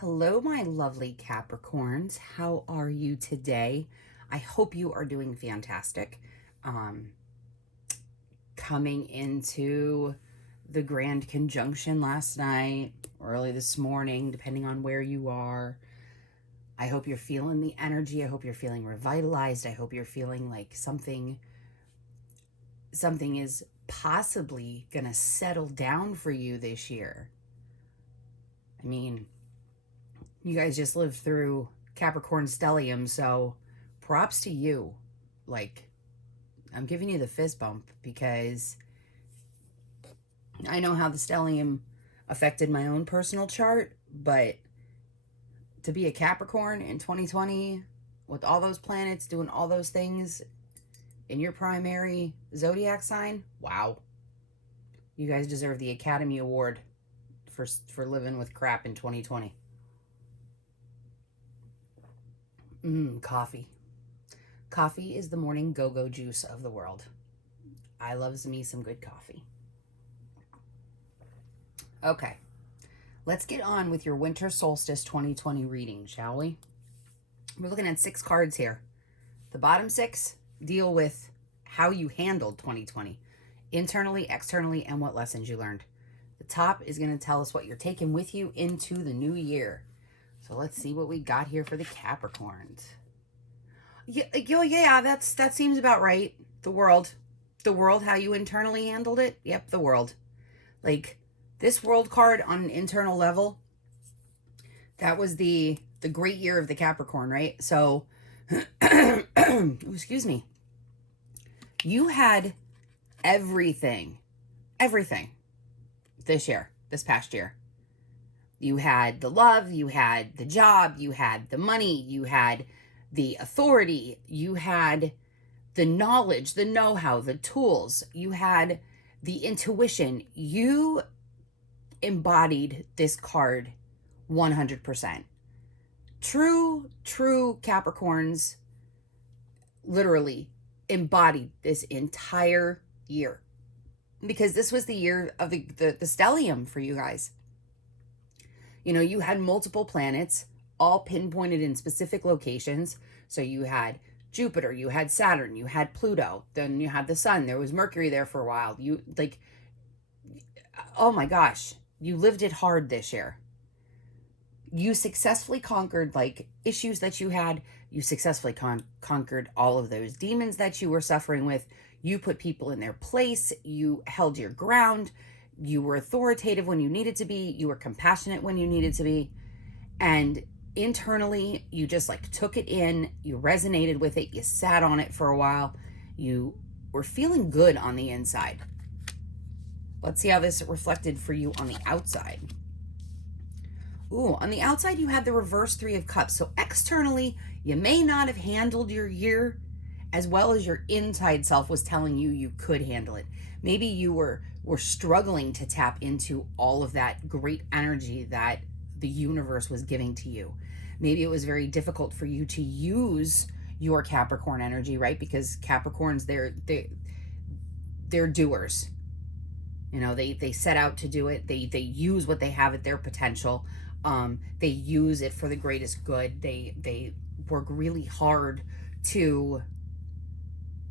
Hello, my lovely Capricorns. How are you today? I hope you are doing fantastic. Um, Coming into the Grand Conjunction last night, early this morning, depending on where you are. I hope you're feeling the energy. I hope you're feeling revitalized. I hope you're feeling like something is possibly gonna settle down for you this year. I mean, you guys just lived through Capricorn stellium, so props to you. Like, I'm giving you the fist bump because I know how the stellium affected my own personal chart, but to be a Capricorn in 2020 with all those planets doing all those things in your primary zodiac sign, wow. You guys deserve the Academy Award for living with crap in 2020. Coffee. Coffee is the morning go-go juice of the world. I loves me some good coffee. Okay, let's get on with your winter solstice 2020 reading, shall we? We're looking at 6 cards here. The bottom 6 deal with how you handled 2020, internally, externally, and what lessons you learned. The top is going to tell us what you're taking with you into the new year. So let's see what we got here for the Capricorns. Yeah, that seems about right. The world, how you internally handled it. Yep, the world. Like this world card on an internal level. That was the great year of the Capricorn, right? So, excuse me. You had everything this past year. You had the love, you had the job, you had the money, you had the authority, you had the knowledge, the know-how, the tools, you had the intuition. You embodied this card 100%. True Capricorns literally embodied this entire year because this was the year of the stellium for you guys. You know, you had multiple planets all pinpointed in specific locations. So you had Jupiter, you had Saturn, you had Pluto, then you had the sun. There was Mercury there for a while. You like, oh my gosh, you lived it hard this year. You successfully conquered like issues that you had. You successfully conquered all of those demons that you were suffering with. You put people in their place. You held your ground. You were authoritative when you needed to be. You were compassionate when you needed to be. And internally, you just like took it in. You resonated with it. You sat on it for a while. You were feeling good on the inside. Let's see how this reflected for you on the outside. Ooh, on the outside, you had the reverse 3 of cups. So externally, you may not have handled your year as well as your inside self was telling you you could handle it. Maybe you were struggling to tap into all of that great energy that the universe was giving to you. Maybe it was very difficult for you to use your Capricorn energy, right? Because Capricorns, they're doers. You know, they set out to do it. They use what they have at their potential. They use it for the greatest good. They work really hard to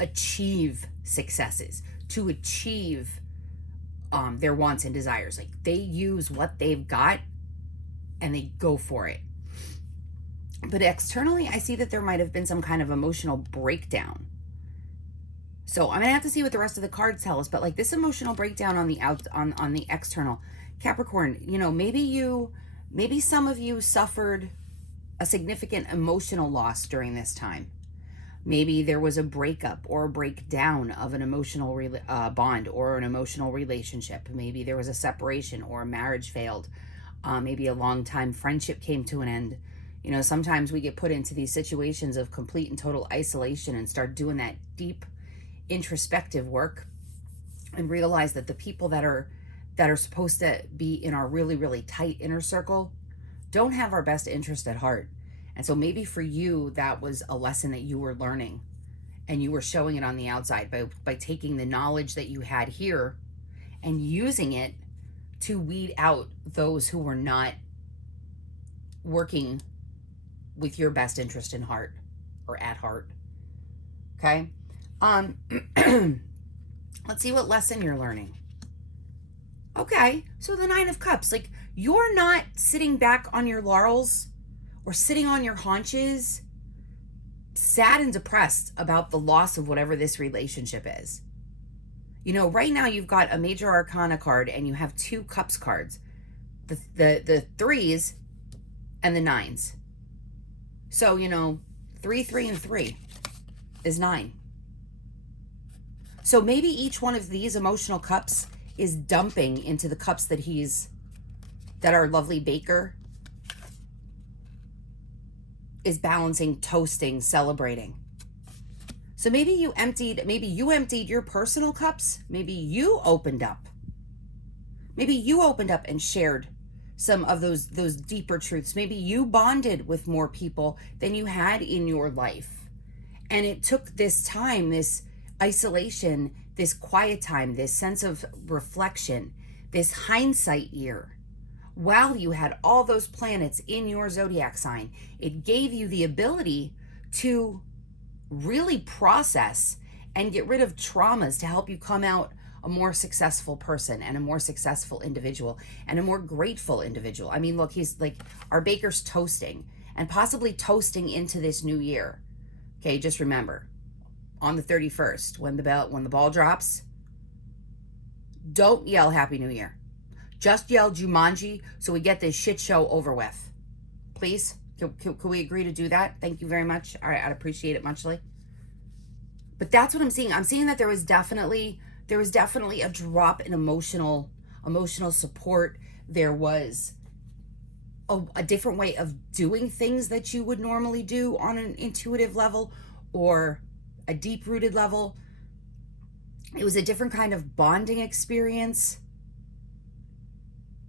achieve successes, to achieve their wants and desires. Like they use what they've got and they go for it. But externally, I see that there might have been some kind of emotional breakdown. So I'm gonna have to see what the rest of the cards tell us. But like this emotional breakdown on the on the external, Capricorn, you know, maybe some of you suffered a significant emotional loss during this time. Maybe there was a breakup or a breakdown of an emotional bond or an emotional relationship. Maybe there was a separation or a marriage failed. Maybe a long-time friendship came to an end. You know, sometimes we get put into these situations of complete and total isolation and start doing that deep introspective work and realize that the people that are supposed to be in our really tight inner circle don't have our best interest at heart. And so maybe for you, that was a lesson that you were learning and you were showing it on the outside by taking the knowledge that you had here and using it to weed out those who were not working with your best interest in heart or at heart. Okay? Let's see what lesson you're learning. Okay, so the Nine of Cups, like, you're not sitting back on your laurels or sitting on your haunches, sad and depressed about the loss of whatever this relationship is. You know, right now you've got a major arcana card and you have 2 cups cards, the threes and the nines. So, you know, 3, 3, and 3 is 9. So maybe each one of these emotional cups is dumping into the cups that our lovely baker is balancing, toasting, celebrating. So maybe you emptied your personal cups. Maybe you opened up. Maybe you opened up and shared some of those deeper truths. Maybe you bonded with more people than you had in your life. And it took this time, this isolation, this quiet time, this sense of reflection, this hindsight year, while you had all those planets in your zodiac sign. It gave you the ability to really process and get rid of traumas to help you come out a more successful person and a more successful individual and a more grateful individual. I mean, look, he's like, our baker's toasting and possibly toasting into this new year. Okay, just remember, on the 31st, when the ball drops, don't yell Happy New Year. Just yell Jumanji so we get this shit show over with. Please? Can we agree to do that? Thank you very much. All right, I'd appreciate it muchly. But that's what I'm seeing. I'm seeing that there was definitely a drop in emotional support. There was a different way of doing things that you would normally do on an intuitive level or a deep-rooted level. It was a different kind of bonding experience.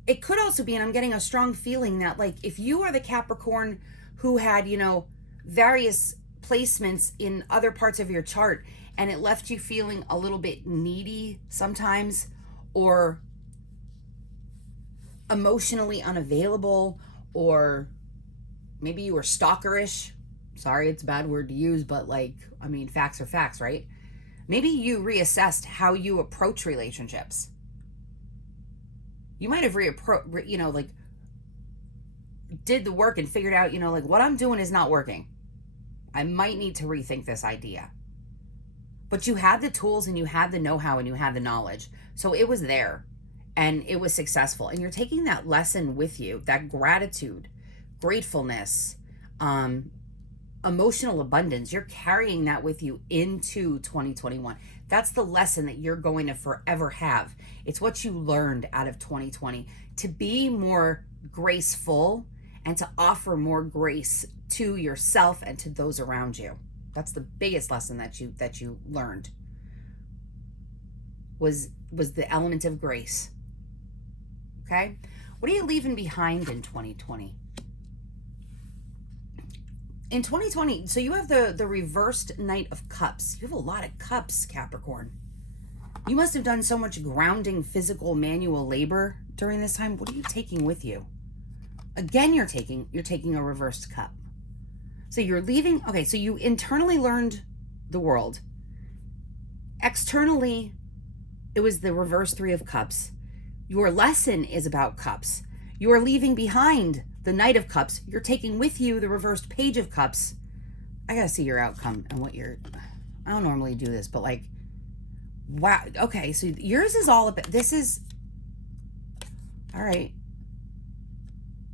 It could also be, and I'm getting a strong feeling that, like, if you are the Capricorn who had, you know, various placements in other parts of your chart and it left you feeling a little bit needy sometimes or emotionally unavailable, or maybe you were stalkerish. Sorry, it's a bad word to use, but, like, I mean, facts are facts, right? Maybe you reassessed how you approach relationships. You might have did the work and figured out, like, what I'm doing is not working. I might need to rethink this idea. But you had the tools and you had the know-how and you had the knowledge. So it was there and it was successful. And you're taking that lesson with you, that gratitude, gratefulness, emotional abundance. You're carrying that with you into 2021. That's the lesson that you're going to forever have. It's what you learned out of 2020 to be more graceful and to offer more grace to yourself and to those around you. That's the biggest lesson that you learned was the element of grace. Okay? What are you leaving behind in 2020? In 2020, so you have the reversed Knight of Cups. You have a lot of cups, Capricorn. You must have done so much grounding, physical, manual labor during this time. What are you taking with you? Again, you're taking a reversed cup. So you're leaving, okay, so you internally learned the world. Externally, it was the reverse Three of Cups. Your lesson is about cups. You are leaving behind the Knight of Cups. You're taking with you the reversed Page of Cups. I gotta see your outcome and what I don't normally do this, but, like, wow. Okay, so yours is all about, this is, all right.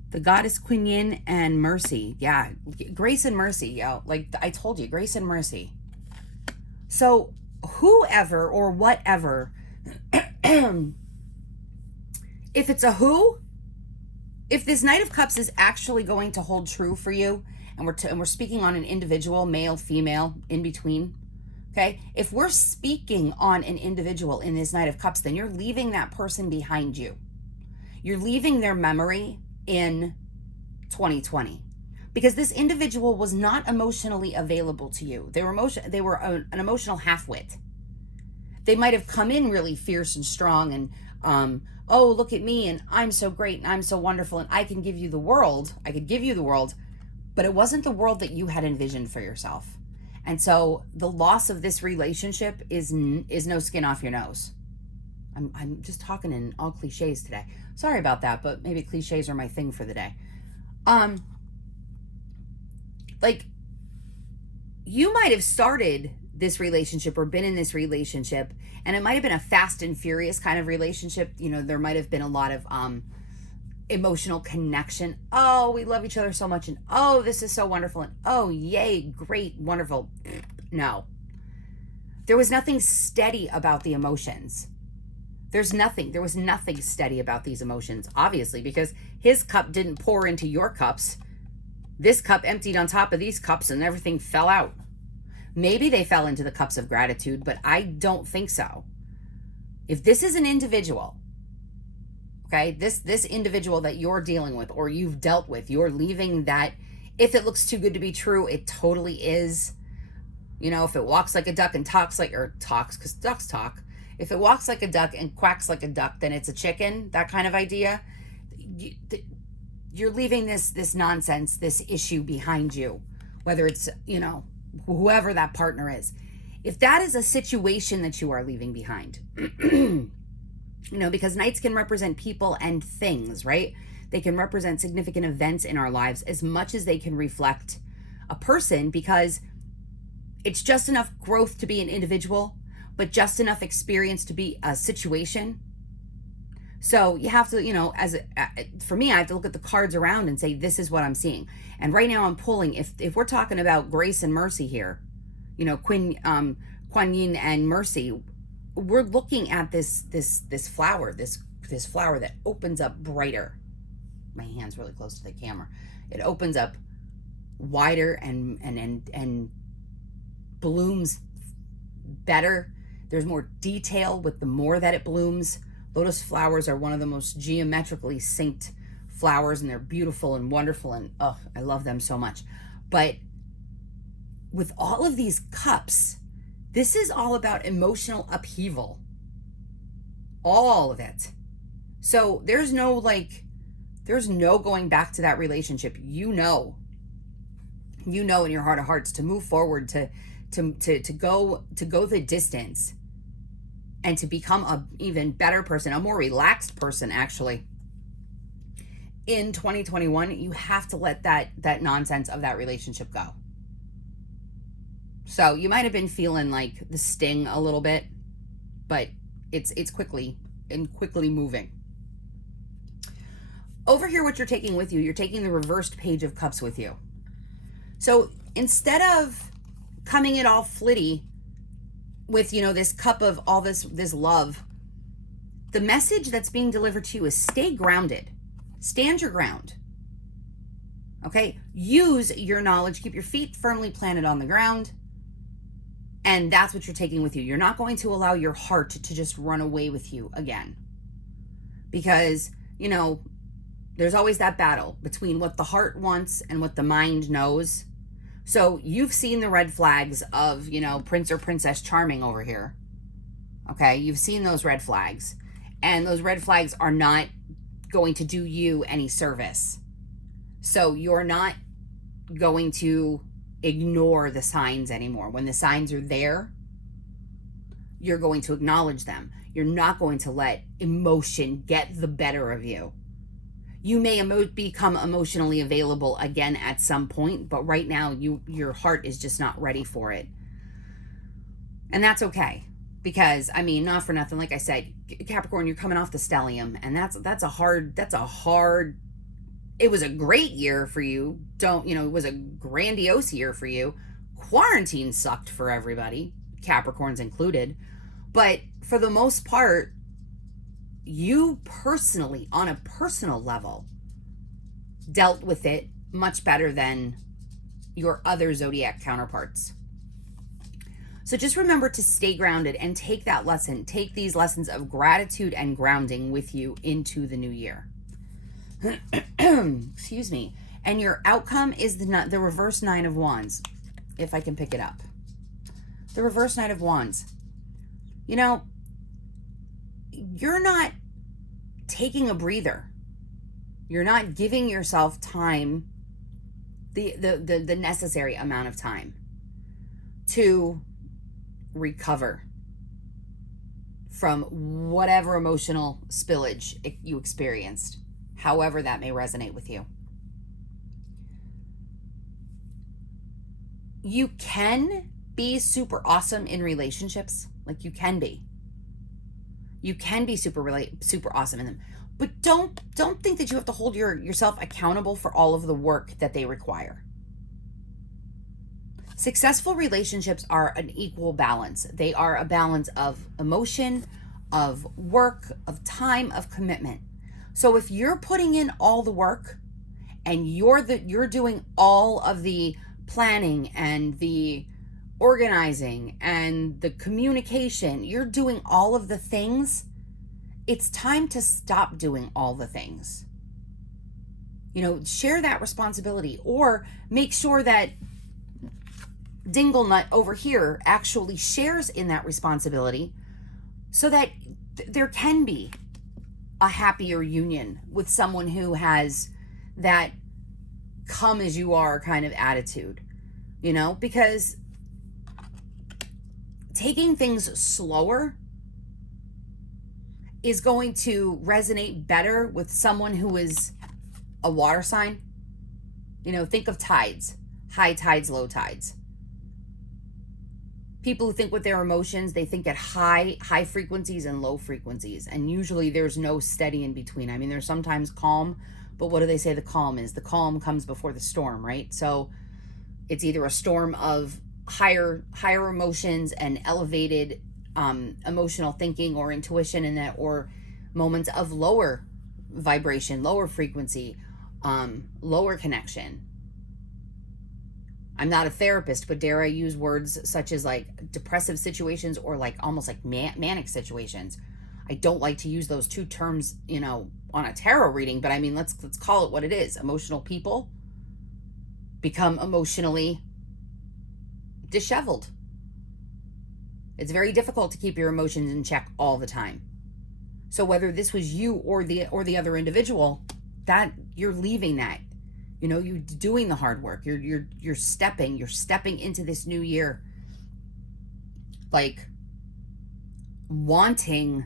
The Goddess Queen Yin and Mercy. Yeah, grace and mercy. Yeah, like I told you, grace and mercy. So whoever or whatever, if it's a who, if this Knight of Cups is actually going to hold true for you, and we're speaking on an individual, male, female, in between, okay? If we're speaking on an individual in this Knight of Cups, then you're leaving that person behind you. You're leaving their memory in 2020 because this individual was not emotionally available to you. They were an emotional half-wit. They might have come in really fierce and strong and oh, look at me and I'm so great and I'm so wonderful and I can give you the world. I could give you the world, but it wasn't the world that you had envisioned for yourself. And so the loss of this relationship is no skin off your nose. I'm just talking in all cliches today. Sorry about that, but maybe cliches are my thing for the day. Like, you might have started this relationship or been in this relationship, and it might have been a fast and furious kind of relationship. You know, there might have been a lot of emotional connection. Oh, we love each other so much, and oh, this is so wonderful, and oh, yay, great, wonderful. No. There was nothing steady about the emotions. There was nothing steady about these emotions, obviously, because his cup didn't pour into your cups. This cup emptied on top of these cups and everything fell out. Maybe they fell into the cups of gratitude, but I don't think so. If this is an individual, okay, this individual that you're dealing with or you've dealt with, you're leaving that, if it looks too good to be true, it totally is. You know, if it walks like a duck and talks, because ducks talk. If it walks like a duck and quacks like a duck, then it's a chicken, that kind of idea. You're leaving this nonsense, this issue behind you, whether it's, you know, whoever that partner is. If that is a situation that you are leaving behind, you know, because nights can represent people and things, right? They can represent significant events in our lives as much as they can reflect a person, because it's just enough growth to be an individual, but just enough experience to be a situation. So you have to, you know, for me, I have to look at the cards around and say, this is what I'm seeing. And right now I'm pulling, if we're talking about grace and mercy here, you know, Kuan Yin and mercy, we're looking at this flower, this flower that opens up brighter. My hand's really close to the camera. It opens up wider and blooms better. There's more detail with the more that it blooms. Lotus flowers are one of the most geometrically synced flowers, and they're beautiful and wonderful, and oh, I love them so much. But with all of these cups, this is all about emotional upheaval. All of it. So there's no going back to that relationship. You know in your heart of hearts to move forward, to go the distance, and to become an even better person, a more relaxed person, actually. In 2021, you have to let that nonsense of that relationship go. So you might have been feeling like the sting a little bit, but it's quickly moving. Over here, what you're taking with you, you're taking the reversed Page of Cups with you. So instead of coming it all flitty with, you know, this cup of all this love, the message that's being delivered to you is stay grounded. Stand your ground. Okay? Use your knowledge. Keep your feet firmly planted on the ground. And that's what you're taking with you. You're not going to allow your heart to just run away with you again. Because, you know, there's always that battle between what the heart wants and what the mind knows. So you've seen the red flags of, you know, Prince or Princess Charming over here. Okay? You've seen those red flags. And those red flags are not going to do you any service. So you're not going to ignore the signs anymore. When the signs are there, you're going to acknowledge them. You're not going to let emotion get the better of you. You may become emotionally available again at some point, but right now your heart is just not ready for it. And that's okay. Because, I mean, not for nothing, like I said, Capricorn, you're coming off the stellium, and that's a hard, it was a great year for you. It was a grandiose year for you. Quarantine sucked for everybody, Capricorns included. But for the most part, you personally, on a personal level, dealt with it much better than your other zodiac counterparts. So just remember to stay grounded and take that lesson. Take these lessons of gratitude and grounding with you into the new year. Excuse me. And your outcome is the reverse Nine of Wands, if I can pick it up. The reverse Knight of Wands. You know, you're not taking a breather. You're not giving yourself time, the necessary amount of time to recover from whatever emotional spillage you experienced, however that may resonate with you. You can be super awesome in relationships. Like, you can be. You can be super awesome in them. But don't think that you have to hold yourself accountable for all of the work that they require. Successful relationships are an equal balance. They are a balance of emotion, of work, of time, of commitment. So if you're putting in all the work and you're doing all of the planning and the organizing and the communication, you're doing all of the things, it's time to stop doing all the things. Share that responsibility, or make sure that Dinglenut over here actually shares in that responsibility, so that there can be a happier union with someone who has that come as you are kind of attitude, because taking things slower is going to resonate better with someone who is a water sign. Think of tides, high tides, low tides. People who think with their emotions, they think at high frequencies and low frequencies. And usually there's no steady in between. I mean, there's sometimes calm, but what do they say the calm is? The calm comes before the storm, right? So it's either a storm of higher emotions and elevated emotional thinking or intuition in that, or moments of lower vibration, lower frequency, lower connection. I'm not a therapist, but dare I use words such as like depressive situations, or like almost like manic situations. I don't like to use those two terms, on a tarot reading, but I mean, let's call it what it is. Emotional people become emotionally disheveled. It's very difficult to keep your emotions in check all the time. So whether this was you or the other individual, that you're leaving that. You're doing the hard work. You're stepping into this new year, like wanting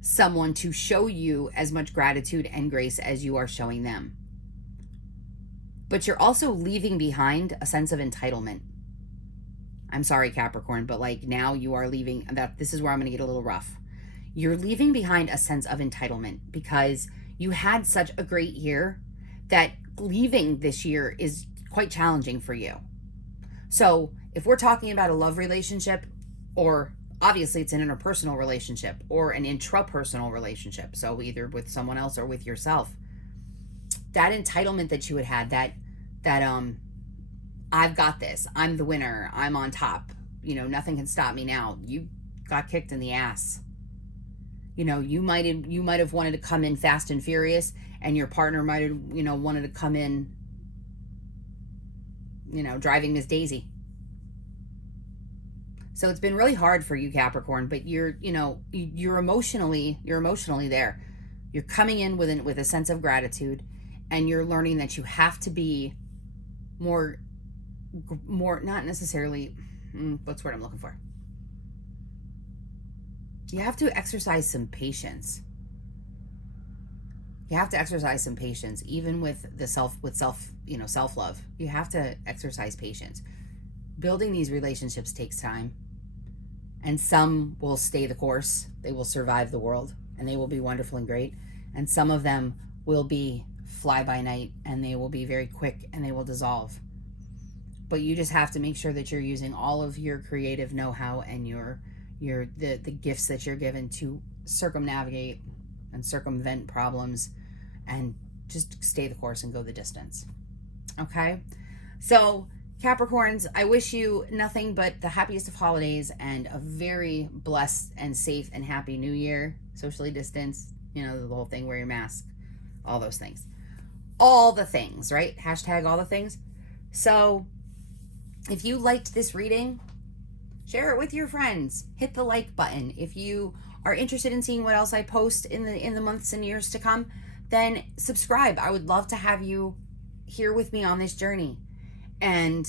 someone to show you as much gratitude and grace as you are showing them. But you're also leaving behind a sense of entitlement. I'm sorry, Capricorn, but like now you are leaving that. This is where I'm going to get a little rough. You're leaving behind a sense of entitlement because you had such a great year that leaving this year is quite challenging for you. So if we're talking about a love relationship, or obviously it's an interpersonal relationship or an intrapersonal relationship, so either with someone else or with yourself, that entitlement that you had, that I've got this, I'm the winner, I'm on top, nothing can stop me now, you got kicked in the ass. You might have wanted to come in fast and furious, and your partner might have, wanted to come in, driving Miss Daisy. So it's been really hard for you, Capricorn, but you're emotionally there. You're coming in with a sense of gratitude, and you're learning that you have to be more, not necessarily, what's the word I'm looking for? You have to exercise some patience. You have to exercise some patience, even with self-love. You have to exercise patience. Building these relationships takes time, and some will stay the course. They will survive the world, and they will be wonderful and great. And some of them will be fly by night, and they will be very quick, and they will dissolve. But you just have to make sure that you're using all of your creative know-how and the gifts that you're given to circumnavigate and circumvent problems, and just stay the course and go the distance. Okay? So Capricorns, I wish you nothing but the happiest of holidays and a very blessed and safe and happy new year. Socially distanced, the whole thing, wear your mask, all those things. All the things, right? Hashtag all the things. So if you liked this reading, share it with your friends. Hit the like button. If you are interested in seeing what else I post in the months and years to come, then subscribe. I would love to have you here with me on this journey. And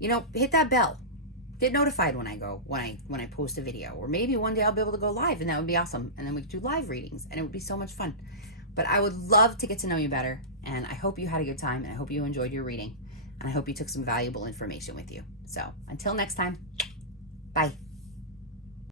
hit that bell. Get notified when I post a video, or maybe one day I'll be able to go live, and that would be awesome. And then we could do live readings, and it would be so much fun. But I would love to get to know you better, and I hope you had a good time, and I hope you enjoyed your reading, and I hope you took some valuable information with you. So until next time, bye.